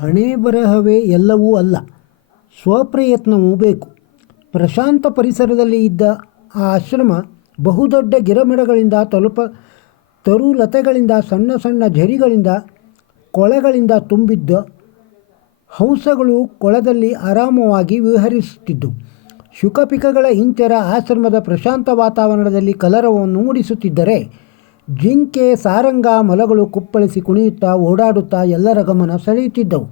ಹಣೆ ಬರಹವೇ ಎಲ್ಲವೂ ಅಲ್ಲ. ಸ್ವಪ್ರಯತ್ನವೂ ಬೇಕು. ಪ್ರಶಾಂತ ಪರಿಸರದಲ್ಲಿ ಇದ್ದ ಆ ಆಶ್ರಮ ಬಹುದೊಡ್ಡ ಗಿರಮಿಡಗಳಿಂದ ತಲುಪ, ತರುಲತೆಗಳಿಂದ, ಸಣ್ಣ ಸಣ್ಣ ಝರಿಗಳಿಂದ, ಕೊಳೆಗಳಿಂದ ತುಂಬಿದ್ದ ಹಂಸಗಳು ಕೊಳದಲ್ಲಿ ಆರಾಮವಾಗಿ ವಿಹರಿಸುತ್ತಿದ್ದವು ಶುಕಪಿಕಗಳ ಹಿಂಚರ ಆಶ್ರಮದ ಪ್ರಶಾಂತ ವಾತಾವರಣದಲ್ಲಿ ಕಲರವನ್ನು ಮೂಡಿಸುತ್ತಿದ್ದರೆ ಜಿಂಕೆ, ಸಾರಂಗ, ಮೊಲಗಳು ಕುಪ್ಪಳಿಸಿ ಕುಣಿಯುತ್ತಾ ಓಡಾಡುತ್ತಾ ಎಲ್ಲರ ಗಮನ ಸೆಳೆಯುತ್ತಿದ್ದವು.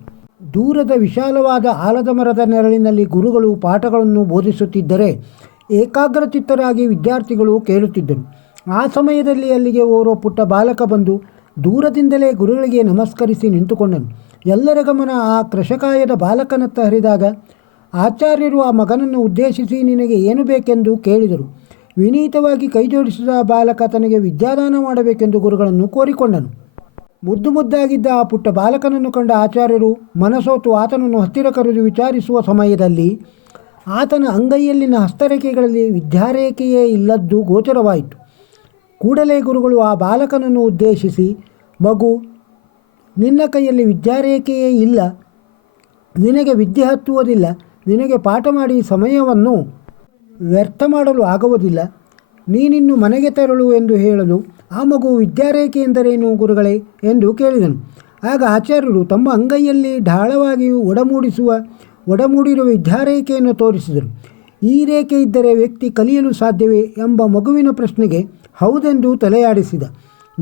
ದೂರದ ವಿಶಾಲವಾದ ಆಲದ ಮರದ ನೆರಳಿನಲ್ಲಿ ಗುರುಗಳು ಪಾಠಗಳನ್ನು ಬೋಧಿಸುತ್ತಿದ್ದರೆ ಏಕಾಗ್ರಚಿತ್ತರಾಗಿ ವಿದ್ಯಾರ್ಥಿಗಳು ಕೇಳುತ್ತಿದ್ದರು. ಆ ಸಮಯದಲ್ಲಿ ಅಲ್ಲಿಗೆ ಓರ್ವ ಪುಟ್ಟ ಬಾಲಕ ಬಂದು ದೂರದಿಂದಲೇ ಗುರುಗಳಿಗೆ ನಮಸ್ಕರಿಸಿ ನಿಂತುಕೊಂಡನು. ಎಲ್ಲರ ಗಮನ ಆ ಕೃಷಕಾಯದ ಬಾಲಕನತ್ತ ಹರಿದಾಗ, ಆಚಾರ್ಯರು ಆ ಮಗನನ್ನು ಉದ್ದೇಶಿಸಿ ನಿನಗೆ ಏನು ಬೇಕೆಂದು ಕೇಳಿದರು. ವಿನೀತವಾಗಿ ಕೈಜೋಡಿಸಿದ ಬಾಲಕ ತನಗೆ ವಿದ್ಯಾದಾನ ಮಾಡಬೇಕೆಂದು ಗುರುಗಳನ್ನು ಕೋರಿಕೊಂಡನು. ಮುದ್ದು ಮುದ್ದಾಗಿದ್ದ ಆ ಪುಟ್ಟ ಬಾಲಕನನ್ನು ಕಂಡ ಆಚಾರ್ಯರು ಮನಸೋತು ಆತನನ್ನು ಹತ್ತಿರ ಕರೆದು ವಿಚಾರಿಸುವ ಸಮಯದಲ್ಲಿ ಆತನ ಅಂಗೈಯಲ್ಲಿನ ಹಸ್ತರೇಖೆಗಳಲ್ಲಿ ವಿದ್ಯಾರೇಖೆಯೇ ಇಲ್ಲದ್ದು ಗೋಚರವಾಯಿತು. ಕೂಡಲೇ ಗುರುಗಳು ಆ ಬಾಲಕನನ್ನು ಉದ್ದೇಶಿಸಿ, ಮಗು, ನಿನ್ನ ಕೈಯಲ್ಲಿ ವಿದ್ಯಾರೇಖೆಯೇ ಇಲ್ಲ. ನಿನಗೆ ವಿದ್ಯೆ ಹತ್ತುವುದಿಲ್ಲ. ನಿನಗೆ ಪಾಠ ಮಾಡಿ ಸಮಯವನ್ನು ವ್ಯರ್ಥ ಮಾಡಲು ಆಗುವುದಿಲ್ಲ. ನೀನಿನ್ನು ಮನೆಗೆ ತೆರಳು ಎಂದು ಹೇಳಲು ಆ ಮಗು ವಿದ್ಯಾರೇಖೆ ಎಂದರೇನು ಗುರುಗಳೇ ಎಂದು ಕೇಳಿದನು. ಆಗ ಆಚಾರ್ಯರು ತಮ್ಮ ಅಂಗೈಯಲ್ಲಿ ಢಾಳವಾಗಿ ಒಡಮೂಡಿಸುವ, ಒಡಮೂಡಿರುವ ವಿದ್ಯಾರೇಖೆಯನ್ನು ತೋರಿಸಿದರು. ಈ ರೇಖೆ ಇದ್ದರೆ ವ್ಯಕ್ತಿ ಕಲಿಯಲು ಸಾಧ್ಯವೇ ಎಂಬ ಮಗುವಿನ ಪ್ರಶ್ನೆಗೆ ಹೌದೆಂದು ತಲೆಯಾಡಿಸಿದ.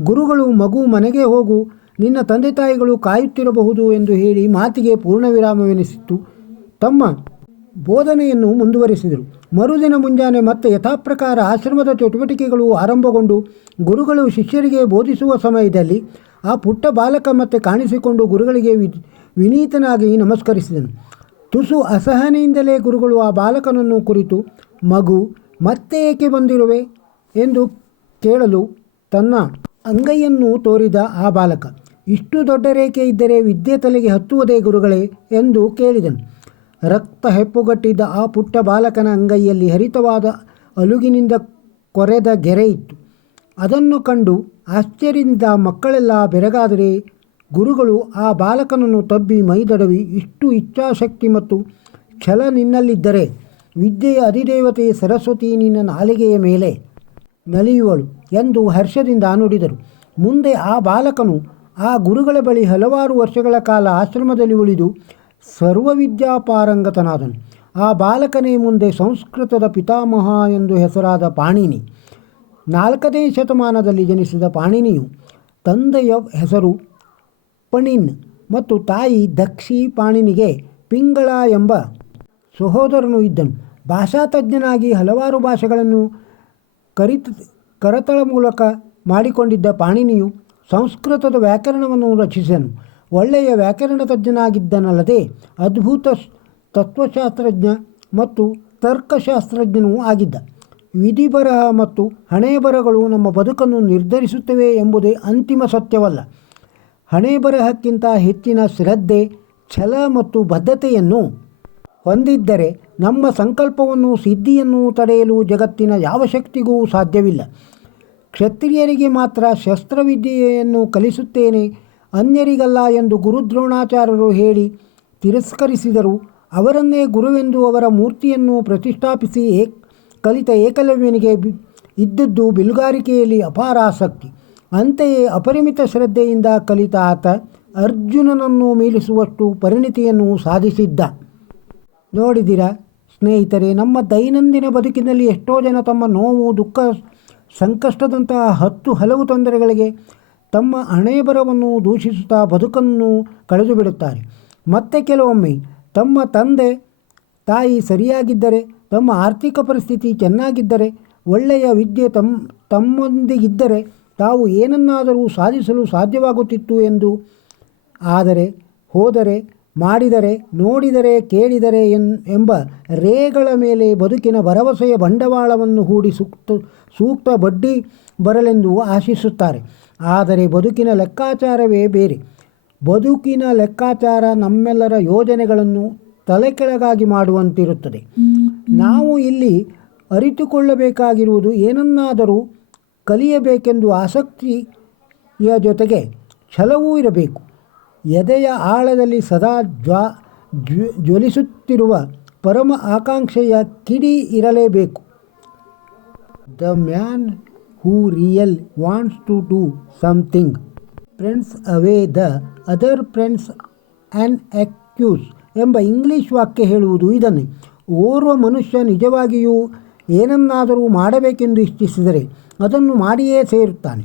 ಗುರುಗಳು, ಮಗು ಮನೆಗೆ ಹೋಗು, ನಿನ್ನ ತಂದೆ ತಾಯಿಗಳು ಕಾಯುತ್ತಿರಬಹುದು ಎಂದು ಹೇಳಿ ಮಾತಿಗೆ ಪೂರ್ಣವಿರಾಮವೆನಿಸಿತ್ತು. ತಮ್ಮ ಬೋಧನೆಯನ್ನು ಮುಂದುವರಿಸಿದರು. ಮರುದಿನ ಮುಂಜಾನೆ ಮತ್ತೆ ಯಥಾಪ್ರಕಾರ ಆಶ್ರಮದ ಚಟುವಟಿಕೆಗಳು ಆರಂಭಗೊಂಡು ಗುರುಗಳು ಶಿಷ್ಯರಿಗೆ ಬೋಧಿಸುವ ಸಮಯದಲ್ಲಿ ಆ ಪುಟ್ಟ ಬಾಲಕ ಮತ್ತೆ ಕಾಣಿಸಿಕೊಂಡು ಗುರುಗಳಿಗೆ ವಿನೀತನಾಗಿ ನಮಸ್ಕರಿಸಿದನು. ತುಸು ಅಸಹನೆಯಿಂದಲೇ ಗುರುಗಳು ಆ ಬಾಲಕನನ್ನು ಕುರಿತು, ಮಗು, ಮತ್ತೆ ಏಕೆ ಬಂದಿರುವೆ? ಎಂದು ಕೇಳಲು ತನ್ನ ಅಂಗೈಯನ್ನು ತೋರಿದ ಆ ಬಾಲಕ, ಇಷ್ಟು ದೊಡ್ಡ ರೇಖೆ ಇದ್ದರೆ ವಿದ್ಯೆ ತಲೆಗೆ ಹತ್ತುವುದೇ ಗುರುಗಳೇ? ಎಂದು ಕೇಳಿದನು. ರಕ್ತ ಹೆಪ್ಪುಗಟ್ಟಿದ್ದ ಆ ಪುಟ್ಟ ಬಾಲಕನ ಅಂಗೈಯಲ್ಲಿ ಹರಿತವಾದ ಅಲುಗಿನಿಂದ ಕೊರೆದ ಗೆರೆ ಇತ್ತು. ಅದನ್ನು ಕಂಡು ಆಶ್ಚರ್ಯದಿಂದ ಮಕ್ಕಳೆಲ್ಲ ಬೆರಗಾದರೆ ಗುರುಗಳು ಆ ಬಾಲಕನನ್ನು ತಬ್ಬಿ ಮೈದಡವಿ ಇಷ್ಟು ಇಚ್ಛಾಶಕ್ತಿ ಮತ್ತು ಛಲ ನಿನ್ನಲ್ಲಿದ್ದರೆ ವಿದ್ಯೆಯ ಅಧಿದೇವತೆ ಸರಸ್ವತಿ ನಿನ್ನ ನಾಲಿಗೆಯ ಮೇಲೆ ನಲಿಯುವಳು ಎಂದು ಹರ್ಷದಿಂದ ನುಡಿದರು. ಮುಂದೆ ಆ ಬಾಲಕನು ಆ ಗುರುಗಳ ಬಳಿ ಹಲವಾರು ವರ್ಷಗಳ ಕಾಲ ಆಶ್ರಮದಲ್ಲಿ ಉಳಿದು ಸರ್ವವಿದ್ಯಾಪಾರಂಗತನಾದನು. ಆ ಬಾಲಕನೇ ಮುಂದೆ ಸಂಸ್ಕೃತದ ಪಿತಾಮಹ ಎಂದು ಹೆಸರಾದ ಪಾಣಿನಿ. ನಾಲ್ಕನೇ ಶತಮಾನದಲ್ಲಿ ಜನಿಸಿದ ಪಾಣಿನಿಯು ತಂದೆಯ ಹೆಸರು ಪಣಿನ್ ಮತ್ತು ತಾಯಿ ದಕ್ಷಿ ಪಾಣಿನಿಗೆ ಪಿಂಗಳ ಎಂಬ ಸಹೋದರನು ಇದ್ದನು. ಭಾಷಾತಜ್ಞನಾಗಿ ಹಲವಾರು ಭಾಷೆಗಳನ್ನು ಕರಿತ, ಕರತಳ ಮೂಲಕ ಮಾಡಿಕೊಂಡಿದ್ದ ಪಾಣಿನಿಯು ಸಂಸ್ಕೃತದ ವ್ಯಾಕರಣವನ್ನು ರಚಿಸಿದನು ಒಳ್ಳೆಯ ವ್ಯಾಕರಣ ತಜ್ಞನಾಗಿದ್ದನಲ್ಲದೆ ಅದ್ಭುತ ತತ್ವಶಾಸ್ತ್ರಜ್ಞ ಮತ್ತು ತರ್ಕಶಾಸ್ತ್ರಜ್ಞನೂ ಆಗಿದ್ದ. ವಿಧಿ ಬರಹ ಮತ್ತು ಹಣೆ ಬರಹಗಳು ನಮ್ಮ ಬದುಕನ್ನು ನಿರ್ಧರಿಸುತ್ತವೆ ಎಂಬುದೇ ಅಂತಿಮ ಸತ್ಯವಲ್ಲ. ಹಣೆ ಬರಹಕ್ಕಿಂತ ಹೆಚ್ಚಿನ ಶ್ರದ್ಧೆ, ಛಲ ಮತ್ತು ಬದ್ಧತೆಯನ್ನು ಹೊಂದಿದ್ದರೆ ನಮ್ಮ ಸಂಕಲ್ಪವನ್ನು, ಸಿದ್ಧಿಯನ್ನು ತಡೆಯಲು ಜಗತ್ತಿನ ಯಾವ ಶಕ್ತಿಗೂ ಸಾಧ್ಯವಿಲ್ಲ. ಕ್ಷತ್ರಿಯರಿಗೆ ಮಾತ್ರ ಶಸ್ತ್ರವಿದ್ಯೆಯನ್ನು ಕಲಿಸುತ್ತೇನೆ ಅನ್ಯರಿಗಲ್ಲ ಎಂದು ಗುರುದ್ರೋಣಾಚಾರ್ಯರು ಹೇಳಿ ತಿರಸ್ಕರಿಸಿದರು. ಅವರನ್ನೇ ಗುರುವೆಂದು ಅವರ ಮೂರ್ತಿಯನ್ನು ಪ್ರತಿಷ್ಠಾಪಿಸಿ ಏಕ್, ಕಲಿತ ಏಕಲವ್ಯನಿಗೆ ಇದ್ದದ್ದು ಬಿಲುಗಾರಿಕೆಯಲ್ಲಿ ಅಪಾರ ಆಸಕ್ತಿ. ಅಂತೆಯೇ ಅಪರಿಮಿತ ಶ್ರದ್ಧೆಯಿಂದ ಕಲಿತ ಆತ ಅರ್ಜುನನನ್ನು ಮೀಲಿಸುವಷ್ಟು ಪರಿಣಿತಿಯನ್ನು ಸಾಧಿಸಿದ್ದ. ನೋಡಿದಿರ ಸ್ನೇಹಿತರೆ, ನಮ್ಮ ದೈನಂದಿನ ಬದುಕಿನಲ್ಲಿ ಎಷ್ಟೋ ಜನ ತಮ್ಮ ನೋವು, ದುಃಖ, ಸಂಕಷ್ಟದಂತಹ ಹತ್ತು ಹಲವು ತೊಂದರೆಗಳಿಗೆ ತಮ್ಮ ಹಣೆಬರವನ್ನು ದೂಷಿಸುತ್ತಾ ಬದುಕನ್ನು ಕಳೆದು ಬಿಡುತ್ತಾರೆ ಮತ್ತೆ ಕೆಲವೊಮ್ಮೆ ತಮ್ಮ ತಂದೆ, ತಾಯಿ ಸರಿಯಾಗಿದ್ದರೆ, ತಮ್ಮ ಆರ್ಥಿಕ ಪರಿಸ್ಥಿತಿ ಚೆನ್ನಾಗಿದ್ದರೆ, ಒಳ್ಳೆಯ ವಿದ್ಯೆ ತಮ್ಮ ತಮ್ಮೊಂದಿಗಿದ್ದರೆ ತಾವು ಏನನ್ನಾದರೂ ಸಾಧಿಸಲು ಸಾಧ್ಯವಾಗುತ್ತಿತ್ತು ಎಂದು ಆದರೆ, ಹೋದರೆ, ಮಾಡಿದರೆ, ನೋಡಿದರೆ, ಕೇಳಿದರೆ ಎನ್, ಎಂಬ ರೇಗಳ ಮೇಲೆ ಬದುಕಿನ ಭರವಸೆಯ ಬಂಡವಾಳವನ್ನು ಹೂಡಿ ಸೂಕ್ತ ಸೂಕ್ತ ಬಡ್ಡಿ ಬರಲೆಂದು ಆಶಿಸುತ್ತಾರೆ. ಆದರೆ ಬದುಕಿನ ಲೆಕ್ಕಾಚಾರವೇ ಬೇರೆ. ಬದುಕಿನ ಲೆಕ್ಕಾಚಾರ ನಮ್ಮೆಲ್ಲರ ಯೋಜನೆಗಳನ್ನು ತಲೆಕೆಳಗಾಗಿ ಮಾಡುವಂತಿರುತ್ತದೆ. ನಾವು ಇಲ್ಲಿ ಅರಿತುಕೊಳ್ಳಬೇಕಾಗಿರುವುದು ಏನನ್ನಾದರೂ ಕಲಿಯಬೇಕೆಂದು ಆಸಕ್ತಿಯ ಜೊತೆಗೆ ಛಲವೂ ಇರಬೇಕು. ಎದೆಯ ಆಳದಲ್ಲಿ ಸದಾ ಜ್ವ- ಜ್ವಲಿಸುತ್ತಿರುವ ಪರಮ ಆಕಾಂಕ್ಷೆಯ ಕಿಡಿ ಇರಲೇಬೇಕು. The man who real wants to do something friends away the other friends and accuse ಎಂಬ ಇಂಗ್ಲಿಷ್ ವಾಕ್ಯ ಹೇಳುವುದು ಇದನ್ನೇ. ಓರ್ವ ಮನುಷ್ಯ ನಿಜವಾಗಿಯೂ ಏನನ್ನಾದರೂ ಮಾಡಬೇಕೆಂದು ಇಚ್ಛಿಸಿದರೆ ಅದನ್ನು ಮಾಡಿಯೇ ಸೇರುತ್ತಾನೆ.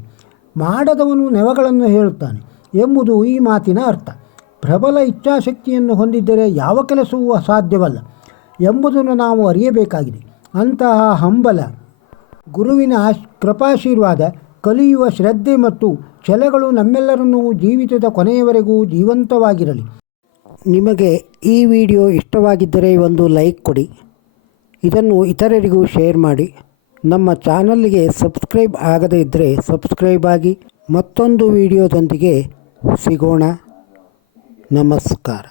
ಮಾಡದವನು ನೆವಗಳನ್ನು ಹೇಳುತ್ತಾನೆ ಎಂಬುದು ಈ ಮಾತಿನ ಅರ್ಥ. ಪ್ರಬಲ ಇಚ್ಛಾಶಕ್ತಿಯನ್ನು ಹೊಂದಿದ್ದರೆ ಯಾವ ಕೆಲಸವೂ ಅಸಾಧ್ಯವಲ್ಲ ಎಂಬುದನ್ನು ನಾವು ಅರಿಯಬೇಕಾಗಿದೆ. ಅಂತಹ ಹಂಬಲ ಗುರುವಿನ ಕೃಪಾಶೀರ್ವಾದ ಕಲಿಯುವ ಶ್ರದ್ಧೆ ಮತ್ತು ಛಲಗಳು ನಮ್ಮೆಲ್ಲರನ್ನೂ ಜೀವಿತದ ಕೊನೆಯವರೆಗೂ ಜೀವಂತವಾಗಿರಲಿ. ನಿಮಗೆ ಈ ವಿಡಿಯೋ ಇಷ್ಟವಾಗಿದ್ದರೆ ಒಂದು ಲೈಕ್ ಕೊಡಿ. ಇದನ್ನು ಇತರರಿಗೂ ಶೇರ್ ಮಾಡಿ. ನಮ್ಮ ಚಾನಲ್ಗೆ ಸಬ್ಸ್ಕ್ರೈಬ್ ಆಗದೇ ಇದ್ದರೆ ಸಬ್ಸ್ಕ್ರೈಬ್ ಆಗಿ ಮತ್ತೊಂದು ವಿಡಿಯೋದೊಂದಿಗೆ ಸಿಗೋಣ. ನಮಸ್ಕಾರ.